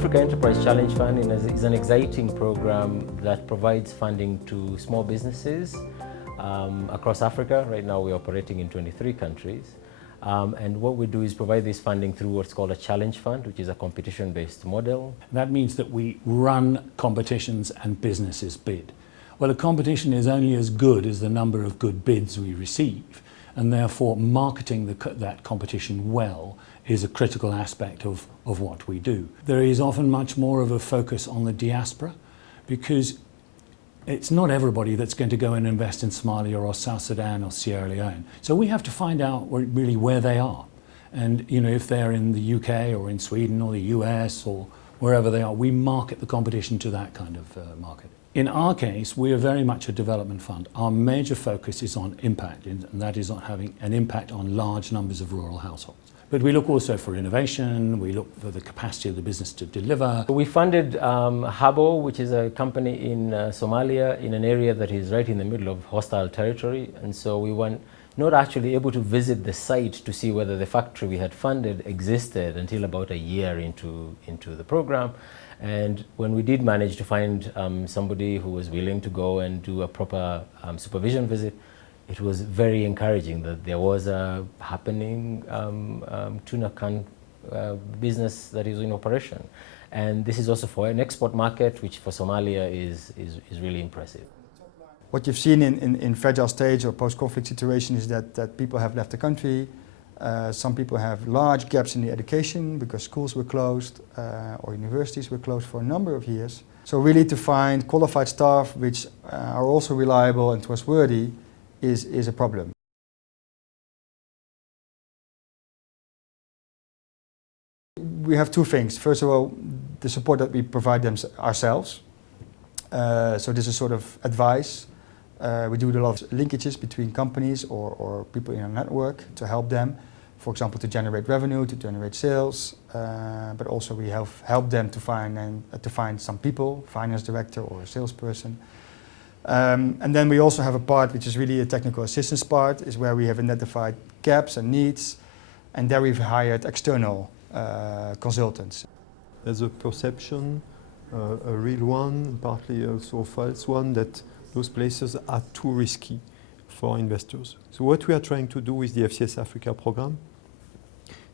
Africa Enterprise Challenge Fund is an exciting program that provides funding to small businesses across Africa. Right now we're operating in 23 countries. And what we do is provide this funding through what's called a challenge fund, which is a competition-based model. That means that we run competitions and businesses bid. Well, a competition is only as good as the number of good bids we receive, and therefore marketing that competition well is a critical aspect of what we do. There is often much more of a focus on the diaspora, because it's not everybody that's going to go and invest in Somalia or South Sudan or Sierra Leone. So we have to find out really where they are. And if they're in the UK or in Sweden or the US or wherever they are, we market the competition to that kind of market. In our case, we are very much a development fund. Our major focus is on impact, and that is on having an impact on large numbers of rural households. But we look also for innovation, we look for the capacity of the business to deliver. We funded Habo, which is a company in Somalia, in an area that is right in the middle of hostile territory. And so we were not actually able to visit the site to see whether the factory we had funded existed until about a year into the program. And when we did manage to find somebody who was willing to go and do a proper supervision visit, it was very encouraging that there was a happening tuna can business that is in operation. And this is also for an export market, which for Somalia is really impressive. What you've seen in fragile stage or post-conflict situation is that people have left the country. Some people have large gaps in the education because schools were closed or universities were closed for a number of years. So really to find qualified staff which are also reliable and trustworthy is a problem. We have two things. First of all, the support that we provide them ourselves. So this is sort of advice. We do a lot of linkages between companies or people in our network to help them. For example, to generate revenue, to generate sales, but also we help them to find some people, finance director or a salesperson. And then we also have a part which is really a technical assistance part, is where we have identified gaps and needs, and there we've hired external consultants. There's a perception, a real one, partly also a false one, that those places are too risky for investors. So what we are trying to do with the FCS Africa program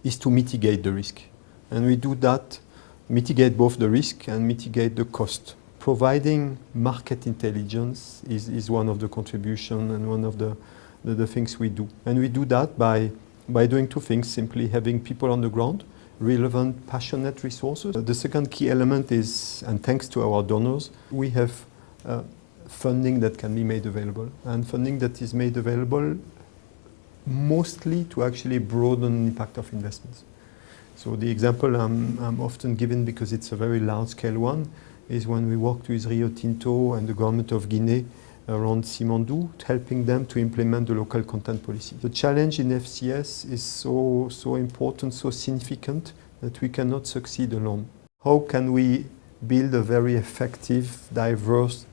is to mitigate the risk. And we do that, mitigate both the risk and mitigate the cost. Providing market intelligence is one of the contributions and one of the things we do. And we do that by doing two things, simply having people on the ground, relevant, passionate resources. The second key element is, and thanks to our donors, we have funding that can be made available. And funding that is made available mostly to actually broaden the impact of investments. So the example I'm often given, because it's a very large-scale one, is when we worked with Rio Tinto and the government of Guinea around Simandou, helping them to implement the local content policy. The challenge in FCS is so important, so significant, that we cannot succeed alone. How can we build a very effective, diverse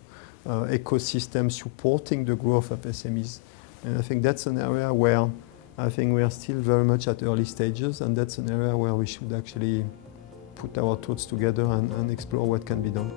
ecosystem supporting the growth of SMEs? And I think that's an area where I think we are still very much at early stages, and that's an area where we should actually put our thoughts together and explore what can be done.